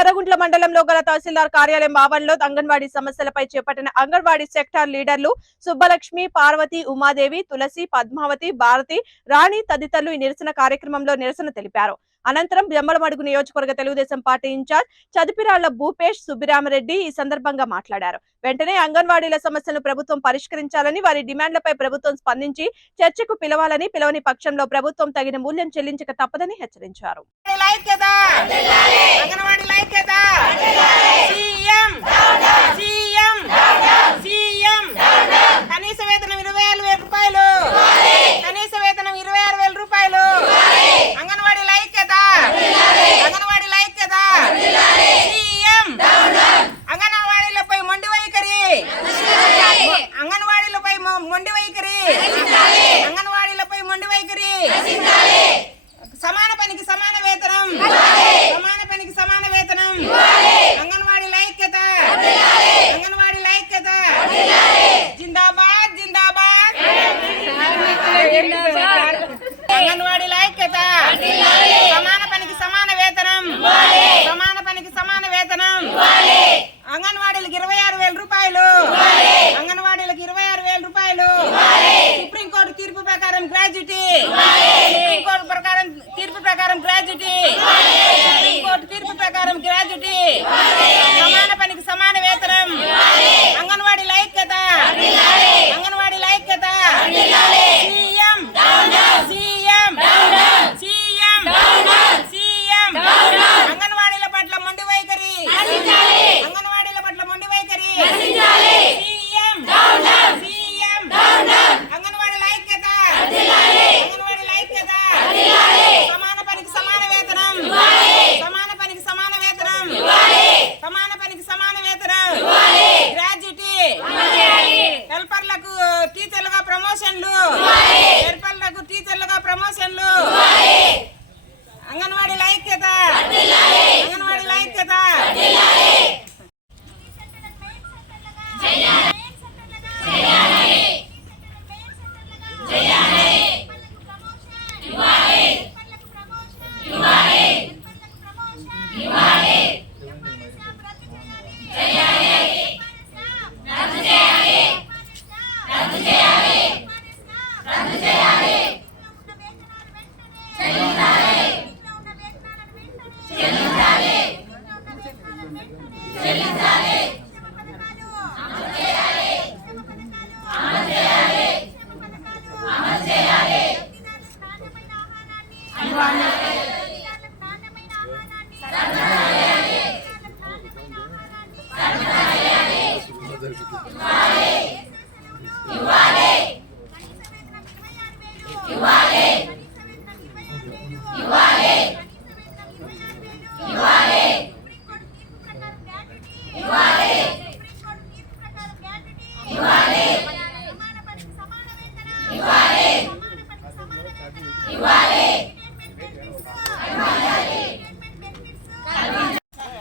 ఎర్రగుంట్ల మండలంలో గల తహసీల్దార్ కార్యాలయం ఆవరణలో అంగన్వాడీ సమస్యలపై చేపట్టిన అంగన్వాడీ సెక్టార్ లీడర్లు సుబ్బలక్ష్మి పార్వతి ఉమాదేవి తులసి పద్మావతి భారతి రాణి తదితరులు ఈ నిరసన కార్యక్రమంలో నిరసన తెలిపారు. అనంతరం బెమ్మలమడుగు నియోజకవర్గ తెలుగుదేశం పార్టీ ఇన్ఛార్జ్ చదిపిరాళ్ళ భూపేష్ సుబ్బిరామరెడ్డి ఈ సందర్భంగా మాట్లాడారు. వెంటనే అంగన్వాడీల సమస్యలను ప్రభుత్వం పరిష్కరించాలని వారి డిమాండ్లపై ప్రభుత్వం స్పందించి చర్చకు పిలవాలని పిలవని పక్షంలో ప్రభుత్వం తగిన మూల్యం చెల్లించక తప్పదని హెచ్చరించారు. సీఎం. సీఎం. సీఎం కనీస వేతనం ఇరవై ఆరు వేల రూపాయలు కనీస వేతనం ఇరవై ఆరు వేల రూపాయలు అంగన్వాడీ ఐక్యత అంగన్వాడీ ఐక్యత సీఎం అంగన్వాడీలపై మొండి వైఖరి అంగన్వాడీలపై మొ- మొండి వైఖరి అంగన్వాడీలపై మొండి వైఖరి సమాన పనికి సమాన వేతనం సమాన పనికి సమాన వేతనం అంగన్వాడీ ఐక్యత అంగన్వాడీ ఐక్యత జిందాబాద్ జిందాబాద్ అంగన్వాడీ ఐక్యత సమాన పనికి సమాన వేతనం సమాన పనికి సమాన వేతనం అంగన్వాడీలకు ఇరవై ఆరు వేల రూపాయలు అంగన్వాడీలకు ఇరవై ఆరు వేల రూపాయలు సుప్రీంకోర్టు తీర్పు ప్రకారం గ్రాడ్యుటీ సుప్రీంకోర్టు ప్రకారం తీర్పు ప్రకారం గ్రాడ్యుటీ సుప్రీంకోర్టు తీర్పు ప్రకారం గ్రాడ్యుటీ సమాన పనికి సమాన వేతనం అంగన్వాడీ ఐక్యత అంగన్వాడీ ఐక్యత సీఎం సీఎం సీఎం సీఎం అంగన్వాడీల పట్ల మొండి వైఖరి అంగన్వాడీల పట్ల మొండి వైఖరి సీఎం సీఎం అంగన్వాడీల ఐక్యత అంగన్వాడీల ఐక్యత సమాన పనికి సమాన వేతనం సమాన పనికి సమాన వేతనం సమాన పనికి సమాన వేతనం గ్రాడ్యుటీ హెల్పర్లకు టీచర్లుగా ప్రమోషన్లు హెల్పర్లకు టీచర్లుగా ప్రమోషన్లు అంగన్వాడీ ఐక్యత అంగన్వాడీ ఐక్యత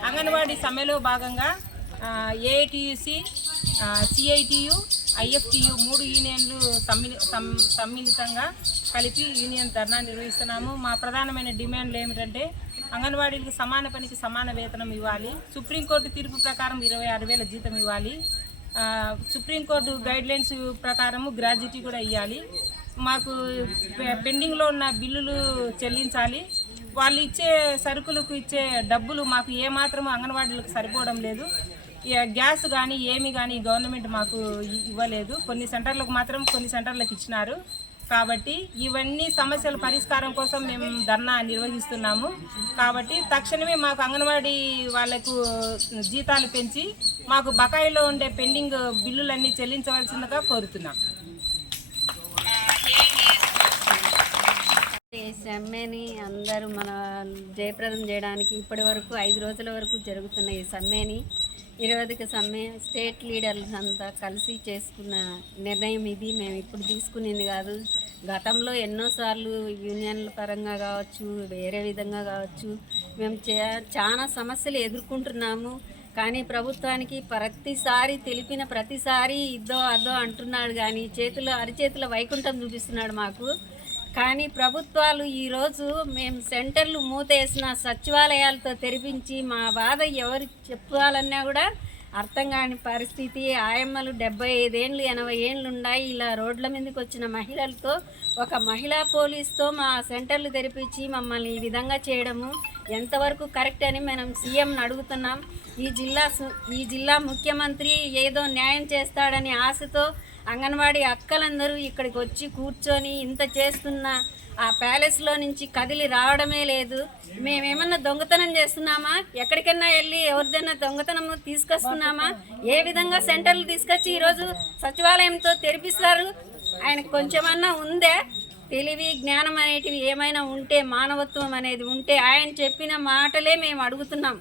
అంగన్వాడీ సమ్మెలో భాగంగా ఏఐటియుసి సిఐటియు ఐఎఫ్టియు మూడు యూనియన్లు సమ్మిలి సం- సమ్మిళితంగా కలిపి యూనియన్ ధర్నా నిర్వహిస్తున్నాము. మా ప్రధానమైన డిమాండ్లు ఏమిటంటే అంగన్వాడీలకు సమాన పనికి సమాన వేతనం ఇవ్వాలి. సుప్రీంకోర్టు తీర్పు ప్రకారం ఇరవై ఆరు వేల జీతం ఇవ్వాలి. ఆ, సుప్రీంకోర్టు గైడ్లైన్స్ ప్రకారము గ్రాడ్యుటీ కూడా ఇవ్వాలి మాకు పె- పెండింగ్లో ఉన్న బిల్లులు చెల్లించాలి. వాళ్ళు ఇచ్చే సరుకులకు ఇచ్చే డబ్బులు మాకు ఏమాత్రం అంగన్వాడీలకు సరిపోవడం లేదు. గ్యాస్ కానీ ఏమి కానీ గవర్నమెంట్ మాకు ఇ- ఇవ్వలేదు. కొన్ని సెంటర్లకు మాత్రం కొన్ని సెంటర్లకు ఇచ్చినారు. కాబట్టి ఇవన్నీ సమస్యల పరిష్కారం కోసం మేము ధర్నా నిర్వహిస్తున్నాము. కాబట్టి తక్షణమే మాకు అంగన్వాడీ వాళ్ళకు జీతాలు పెంచి మాకు బకాయిలో ఉండే పెండింగ్ బిల్లులన్నీ చెల్లించవలసిందిగా కోరుతున్నాం. సమ్మెని అందరూ మన జయప్రదం చేయడానికి ఇప్పటి వరకు ఐదు రోజుల వరకు జరుగుతున్న ఈ సమ్మెని నిరవధిక సమ్మె స్టేట్ లీడర్స్ అంతా కలిసి చేసుకున్న నిర్ణయం ఇది. మేము ఇప్పుడు తీసుకునేది కాదు. గతంలో ఎన్నోసార్లు యూనియన్ల పరంగా కావచ్చు వేరే విధంగా కావచ్చు మేము చే- చాలా సమస్యలు ఎదుర్కొంటున్నాము. కానీ ప్రభుత్వానికి ప్రతిసారి తెలిపిన ప్రతిసారి ఇద్దో అదో అంటున్నాడు కానీ చేతిలో అరిచేతిలో వైకుంఠం చూపిస్తున్నాడు మాకు. కానీ ప్రభుత్వాలు ఈరోజు మేము సెంటర్లు మూతేసిన సచివాలయాలతో తెరిపించి మా బాధ ఎవరు చెప్పాలన్నా కూడా అర్థం కాని పరిస్థితి. ఆయమ్మలు డెబ్బై ఐదేండ్లు ఎనభై ఏళ్ళు ఉన్నాయి ఇలా రోడ్ల మీదకి వచ్చిన మహిళలతో ఒక మహిళా పోలీస్తో మా సెంటర్లు తెరిపించి మమ్మల్ని ఈ విధంగా చేయడము ఎంతవరకు కరెక్ట్ అని మనం సీఎంని అడుగుతున్నాం. ఈ జిల్లా ఈ జిల్లా ముఖ్యమంత్రి ఏదో న్యాయం చేస్తాడని ఆశతో అంగన్వాడీ అక్కలందరూ ఇక్కడికి వచ్చి కూర్చొని ఇంత చేస్తున్న ఆ ప్యాలెస్లో నుంచి కదిలి రావడమే లేదు. మేమేమన్నా దొంగతనం చేస్తున్నామా? ఎక్కడికైనా వెళ్ళి ఎవరిదైనా దొంగతనం తీసుకొస్తున్నామా? ఏ విధంగా సెంటర్లు తీసుకొచ్చి ఈరోజు సచివాలయంతో తెరిపిస్తారు? ఆయనకు కొంచెమన్నా ఉందే? తెలివి జ్ఞానం అనేటివి ఏమైనా ఉంటే మానవత్వం అనేది ఉంటే ఆయన చెప్పిన మాటలే మేము అడుగుతున్నాం.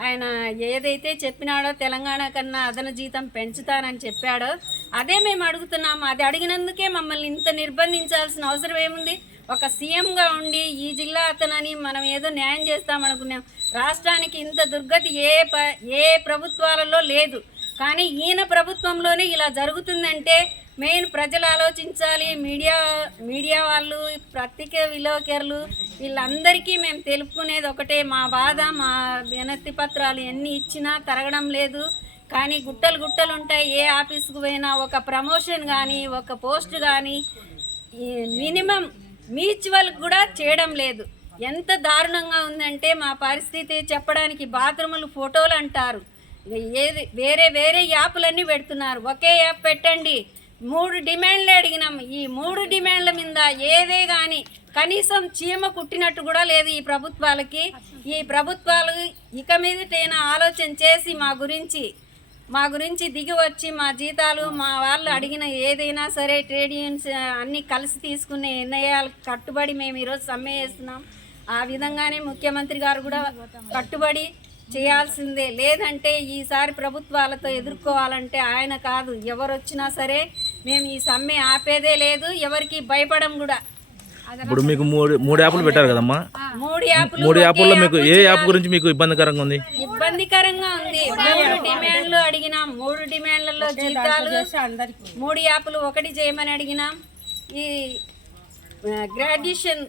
ఆయన ఏదైతే చెప్పినాడో తెలంగాణ కన్నా అదన జీతం పెంచుతానని చెప్పాడో అదే మేము అడుగుతున్నాము. అది అడిగినందుకే మమ్మల్ని ఇంత నిర్బంధించాల్సిన అవసరం ఏముంది? ఒక సీఎంగా ఉండి ఈ జిల్లా అతనని మనం ఏదో న్యాయం చేస్తామనుకున్నాం. రాష్ట్రానికి ఇంత దుర్గతి ఏ ప ఏ ప్రభుత్వాలలో లేదు. కానీ ఈయన ప్రభుత్వంలోనే ఇలా జరుగుతుందంటే మెయిన్ ప్రజలు ఆలోచించాలి. మీడియా మీడియా వాళ్ళు పత్రిక విలేకరులు వీళ్ళందరికీ మేము తెలుపుకునేది ఒకటే. మా బాధ మా వినతి పత్రాలు ఎన్ని ఇచ్చినా తరగడం లేదు. కానీ గుట్టలు గుట్టలు ఉంటాయి. ఏ ఆఫీస్కు పోయినా ఒక ప్రమోషన్ కానీ ఒక పోస్ట్ కానీ మినిమం మ్యూచువల్ కూడా చేయడం లేదు. ఎంత దారుణంగా ఉందంటే మా పరిస్థితి చెప్పడానికి బాత్రూములు ఫోటోలు అంటారు. ఏది వేరే వేరే యాప్లన్నీ పెడుతున్నారు. ఒకే యాప్ పెట్టండి. మూడు డిమాండ్లు అడిగినాం. ఈ మూడు డిమాండ్ల మీద ఏదే కానీ కనీసం చీమ కుట్టినట్టు కూడా లేదు ఈ ప్రభుత్వాలకి. ఈ ప్రభుత్వాలు ఇక మీదటైనా ఆలోచన చేసి మా గురించి మా గురించి దిగి వచ్చి మా జీతాలు మా వాళ్ళు అడిగిన ఏదైనా సరే ట్రేడ్ యూనియన్స్ అన్నీ కలిసి తీసుకునే నిర్ణయాలకు కట్టుబడి మేము ఈరోజు సమ్మె చేస్తున్నాం. ఆ విధంగానే ముఖ్యమంత్రి గారు కూడా కట్టుబడి చేయాల్సిందే. లేదంటే ఈసారి ప్రభుత్వాలతో ఎదుర్కోవాలంటే ఆయన కాదు. ఎవరు వచ్చినా సరే మేము ఈ సమ్మె ఆపేదే లేదు ఎవరికి భయపడం కూడా. ఇప్పుడు మీకు మూడు మూడు యాప్లు పెట్టారు కదమ్మా? మూడు యాప్లు మూడు యాప్ల్లో మీకు ఏ యాప్ గురించి మీకు ఇబ్బందికరంగా ఉంది? ఇబ్బందికరంగా ఉంది. మూడు డిమాండ్లు అడిగినాం. మూడు డిమాండ్లలో జీతాలు మూడు యాప్లు ఒకటి చేయమని అడిగినాం. ఈ గ్రాడ్యుయేషన్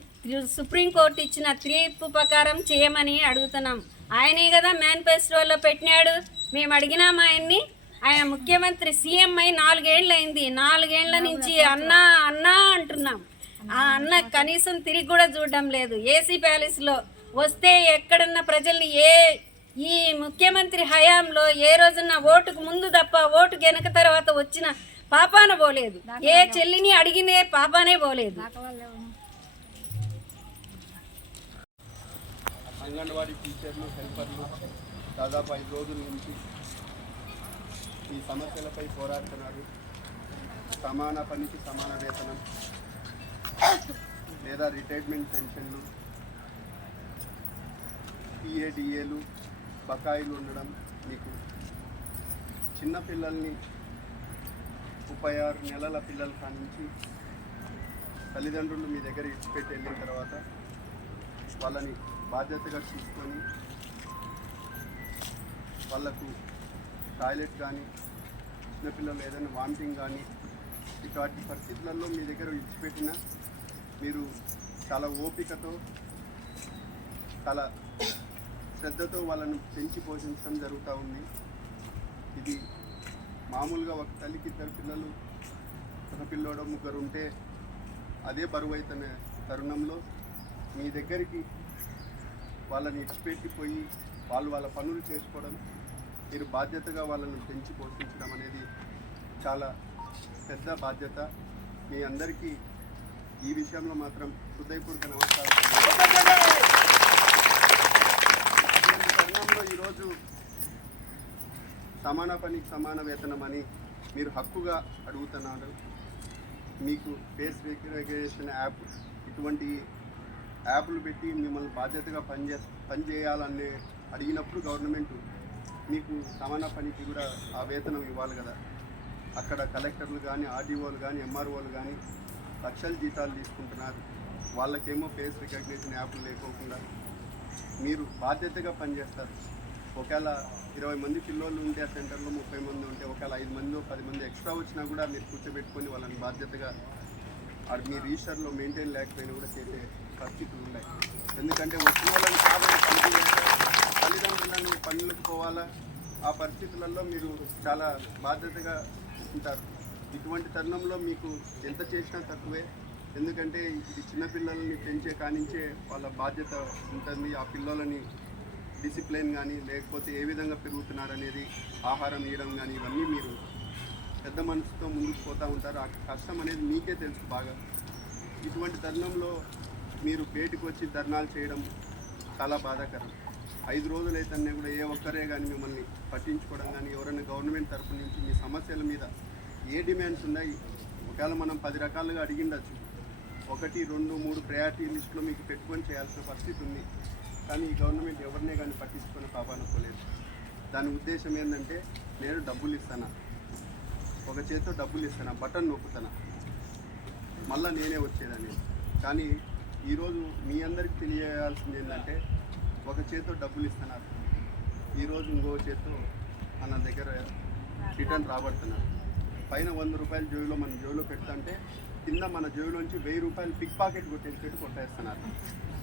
సుప్రీంకోర్టు ఇచ్చిన తీర్పు ప్రకారం చేయమని అడుగుతున్నాం. ఆయనే కదా మేనిఫెస్టోలో పెట్టినాడు. మేము అడిగినాం ఆయన్ని. ఆయన ముఖ్యమంత్రి సీఎం అయి నాలుగేళ్ళు అయింది. నాలుగేళ్ళ నుంచి అన్నా అన్నా అంటున్నాం. ఆ అన్న కనీసం తిరిగి కూడా చూడడం లేదు. ఏసీ ప్యాలెస్లో వస్తే ఎక్కడున్న ప్రజల్ని ఏ ఈ ముఖ్యమంత్రి హయాంలో ఏ రోజున ఓటుకు ముందు తప్ప ఓటు వెనక తర్వాత వచ్చిన పాపాన పోలేదు. ఏ చెల్లిని అడిగినే పాపానే పోలేదు. అంగన్వాడీ టీచర్లు హెల్పర్లు దాదాపు ఐదు రోజుల నుంచి ఈ సమస్యలపై పోరాడుతున్నారు. సమాన పనికి సమాన వేతనం. లేదా రిటైర్మెంట్ పెన్షన్లు పిఏడిఏలు బకాయిలు ఉండడం మీకు చిన్నపిల్లల్ని ముప్పై ఆరు నెలల పిల్లల కానించి తల్లిదండ్రులు మీ దగ్గర ఇచ్చిపెట్టి వెళ్ళిన తర్వాత వాళ్ళని బాధ్యతగా తీసుకొని వాళ్ళకు టాయిలెట్ కానీ చిన్నపిల్లలు ఏదైనా వామిటింగ్ కానీ ఇటువంటి పరిస్థితులలో మీ దగ్గర ఇచ్చిపెట్టిన మీరు చాలా ఓపికతో చాలా శ్రద్ధతో వాళ్ళను పెంచి పోషించడం జరుగుతూ ఉంది. ఇది మామూలుగా ఒక తల్లికి ఇద్దరు పిల్లలు ఒక పిల్లోడో ముగ్గురు ఉంటే అదే బరువు అవుతున్న తరుణంలో మీ దగ్గరికి వాళ్ళని ఇచ్చిపెట్టిపోయి వాళ్ళు వాళ్ళ పనులు చేసుకోవడం మీరు బాధ్యతగా వాళ్ళని పెంచి పోషించడం అనేది చాలా పెద్ద బాధ్యత. మీ అందరికీ ఈ విషయంలో మాత్రం హృదయపూర్వక నమస్కారం తరుణంలో ఈరోజు సమాన పనికి సమాన వేతనం అని మీరు హక్కుగా అడుగుతున్నారు. మీకు ఫేస్ రికగ్నేషన్ యాప్ ఇటువంటి యాప్లు పెట్టి మిమ్మల్ని బాధ్యతగా పనిచే పనిచేయాలని అడిగినప్పుడు గవర్నమెంట్ మీకు సమాన పనికి కూడా ఆ వేతనం ఇవ్వాలి కదా. అక్కడ కలెక్టర్లు కానీ ఆర్డీఓలు కానీ ఎంఆర్ఓలు కానీ లక్షల జీతాలు తీసుకుంటున్నారు. వాళ్ళకేమో ఫేస్ రికగ్నిషన్ యాప్లు లేకోకుండా మీరు బాధ్యతగా పనిచేస్తారు. ఒకవేళ ఇరవై మంది పిల్లోళ్ళు ఉంటే ఆ సెంటర్లో ముప్పై మంది ఉంటే ఒకవేళ ఐదు మంది పది మంది ఎక్స్ట్రా వచ్చినా కూడా మీరు కూర్చోబెట్టుకొని వాళ్ళని బాధ్యతగా అది మీ రిజిస్టర్లో మెయింటైన్ లేకపోయినా కూడా చేసే పరిస్థితులు ఉన్నాయి. ఎందుకంటే వచ్చిన వాళ్ళని కాబట్టి పంపించాక తల్లిదండ్రులను పనులకు పోవాలా? ఆ పరిస్థితులలో మీరు చాలా బాధ్యతగా ఉంటారు. ఇటువంటి తరుణంలో మీకు ఎంత చేసినా తక్కువే. ఎందుకంటే ఇది చిన్నపిల్లల్ని పెంచే కానించే వాళ్ళ బాధ్యత ఉంటుంది. ఆ పిల్లలని డిసిప్లిన్ కానీ లేకపోతే ఏ విధంగా పెరుగుతున్నారు అనేది ఆహారం ఇవ్వడం కానీ ఇవన్నీ మీరు పెద్ద మనసుతో ముందుకు పోతూ ఉంటారు. ఆ కష్టం అనేది మీకే తెలుసు బాగా. ఇటువంటి తరుణంలో మీరు పేటికి వచ్చి ధర్నాలు చేయడం చాలా బాధాకరం. ఐదు రోజులు అయితే కూడా ఏ ఒక్కరే కానీ మిమ్మల్ని పట్టించుకోవడం కానీ ఎవరైనా గవర్నమెంట్ తరపు నుంచి మీ సమస్యల మీద ఏ డిమాండ్స్ ఉన్నాయి? ఒకవేళ మనం పది రకాలుగా అడిగిండొచ్చు. ఒకటి రెండు మూడు ప్రయారిటీ లిస్టులో మీకు పెట్టుకొని చేయాల్సిన పరిస్థితి ఉంది. కానీ ఈ గవర్నమెంట్ ఎవరినే కానీ పట్టించుకొని పాపానుకోలేదు. దాని ఉద్దేశం ఏంటంటే నేను డబ్బులు ఇస్తానా? ఒక చేతితో డబ్బులు ఇస్తాను? బటన్ నొక్కుతానా? మళ్ళీ నేనే వచ్చేదాన్ని. కానీ ఈరోజు మీ అందరికి తెలియజేయాల్సింది ఏంటంటే ఒక చేతితో డబ్బులు ఇస్తున్నారు ఈరోజు ఇంకో చేతితో మన దగ్గర రిటర్న్ రాబడుతున్నారు పైన వంద రూపాయలు జోబులో మన జోబులో పెడతంటే కింద మన జోబులోంచి వెయ్యి రూపాయలు పిక్ పాకెట్ కొట్టేసి కొట్టేస్తున్నారు.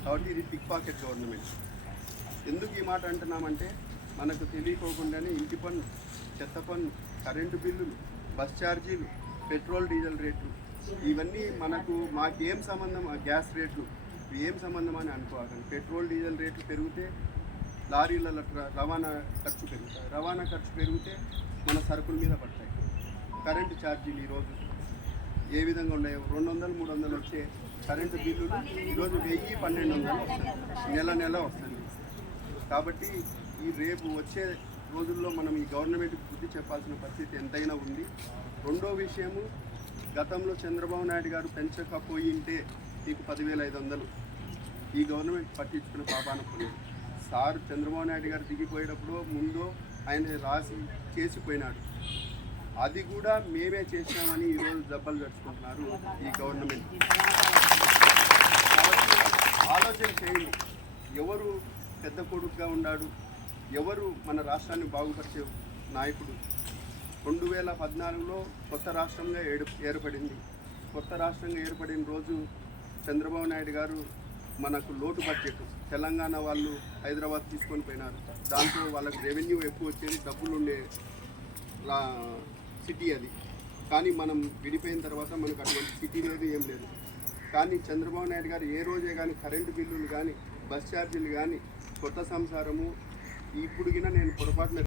కాబట్టి ఇది పిక్ పాకెట్ గవర్నమెంట్ ఎందుకు ఈ మాట అంటున్నామంటే మనకు తెలియకోకుండానే ఇంటి పన్ను చెత్త పన్ను కరెంటు బిల్లులు బస్ ఛార్జీలు పెట్రోల్ డీజిల్ రేట్లు ఇవన్నీ మనకు మాకేం సంబంధం ఆ గ్యాస్ రేట్లు ఏం సంబంధం అని అనుకోవాలి పెట్రోల్ డీజిల్ రేట్లు పెరిగితే లారీల రవాణా ఖర్చు పెరుగుతాయి. రవాణా ఖర్చు పెరిగితే మన సరుకుల మీద పడతాయి. కరెంటు ఛార్జీలు ఈరోజు ఏ విధంగా ఉన్నాయో? రెండు వందలు మూడు వందలు వచ్చే కరెంటు బిల్లులు ఈరోజు వెయ్యి పన్నెండు వందలు వస్తుంది నెల నెల వస్తుంది కాబట్టి ఈ రేపు వచ్చే రోజుల్లో మనం ఈ గవర్నమెంట్ బుద్ధి చెప్పాల్సిన పరిస్థితి ఎంతైనా ఉంది. రెండో విషయము గతంలో చంద్రబాబు నాయుడు గారు పెంచకపోయింటే మీకు పదివేల ఐదు వందలు. ఈ గవర్నమెంట్ పట్టించుకున్న పాపాన పోలేదు. సార్ చంద్రబాబు నాయుడు గారు దిగిపోయేటప్పుడు ముందు ఆయన రాసి చేసిపోయినాడు. అది కూడా మేమే చేసినామని ఈరోజు దెబ్బలు జరుపుకుంటున్నారు ఈ గవర్నమెంట్. ఆలోచన చేయండి ఎవరు పెద్ద కొడుకుగా ఉన్నాడు ఎవరు మన రాష్ట్రాన్ని బాగుపరిచే నాయకుడు. రెండు వేల పద్నాలుగులో కొత్త రాష్ట్రంగా ఏడు ఏర్పడింది. కొత్త రాష్ట్రంగా ఏర్పడిన రోజు చంద్రబాబు నాయుడు గారు మనకు లోటు బడ్జెట్. తెలంగాణ వాళ్ళు హైదరాబాద్ తీసుకొని పోయినారు. దాంతో వాళ్ళకి రెవెన్యూ ఎక్కువ వచ్చేది డబ్బులు ఉండే సిటీ అది. కానీ మనం విడిపోయిన తర్వాత మనకు అటువంటి సిటీ లేదు ఏం లేదు. కానీ చంద్రబాబు నాయుడు గారు ఏ రోజే కానీ కరెంటు బిల్లులు కానీ బస్ ఛార్జీలు కానీ కొత్త సంసారము ఇప్పుడు నేను పొరపాటున